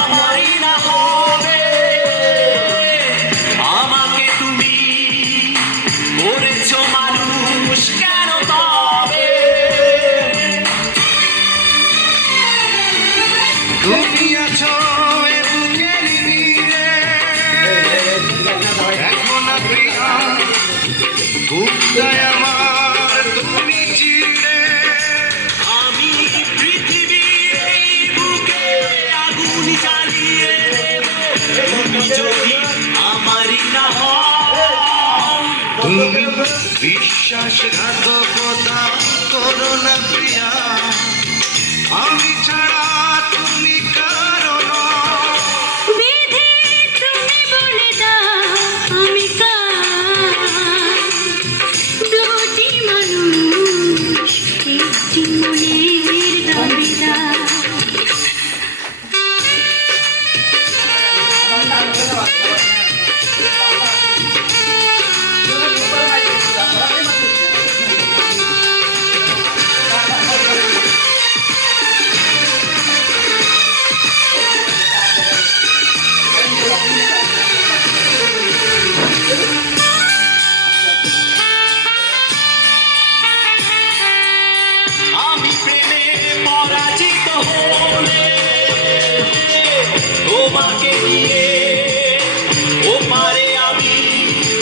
আমারই না হবে। আমাকে তুমি করেছো মানুষ কেন তবে? তুমি আছো এ বুকের নীড়ে, দেখো না প্রিয়া বুকটায় আমার তুমি চিড়ে। আমি পৃথিবীর এই বুকে আগুন জ্বালিয়ে দেব, তুমি যদি আমারই না হও। তুমি বিশ্বাসঘাতকতা করো না প্রিয়া, আমি ছাড়া তুমি কারো নও। বিধি তুমি বলে দাও আমি কার, দুটি মানুষ একটি মনের দাবিদার। আমি প্রেমে পরাজিত হলে তোমাকে নিয়ে ওপারে আমি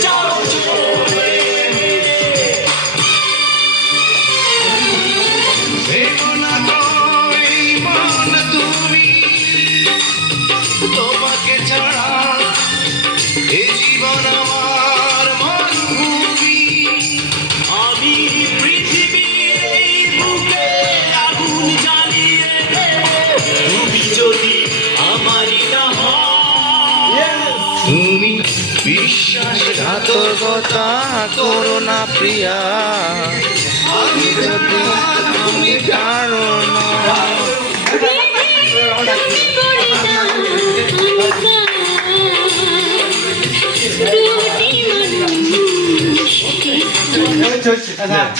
যাব চলে। ভেবো না গো এই মন তুমি, তোমাকে ছাড়া এ জীবন আমার মরুভূমি। আমি পৃথিবীর এই বুকে আগুন জ্বালিয়ে দেব, তুমি যদি আমারই না হও। তুমি বিশ্বাসঘাতকতা করো না প্রিয়া, আমি যদি তুমি কারো নও। বিধি তুমি বলে দাও আমি কার, দুটি মানুষ একটি